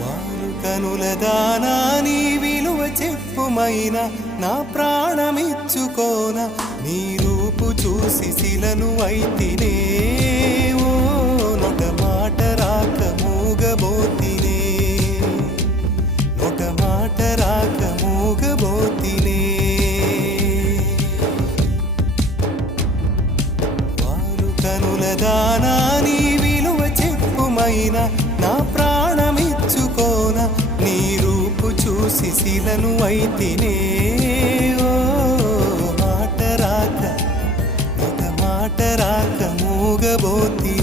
వాలు కనుల దానా నీ విలువ చెప్పుమైనా నా ప్రాణమిచ్చుకోన నీ రూపు చూసి శిలను అయితినే ఓ నొట మాట రాక మూగబోతినే నొట మాట రాక మూగబోతినే వాలు కనుల దానా నీ విలువ చెప్పుమైనా నా ప్రాణమిచ్చుకోన నీ రూపు చూసి శిలను అయితినే ఓ మాట రాక ఒక మాట రాక మూగబోతి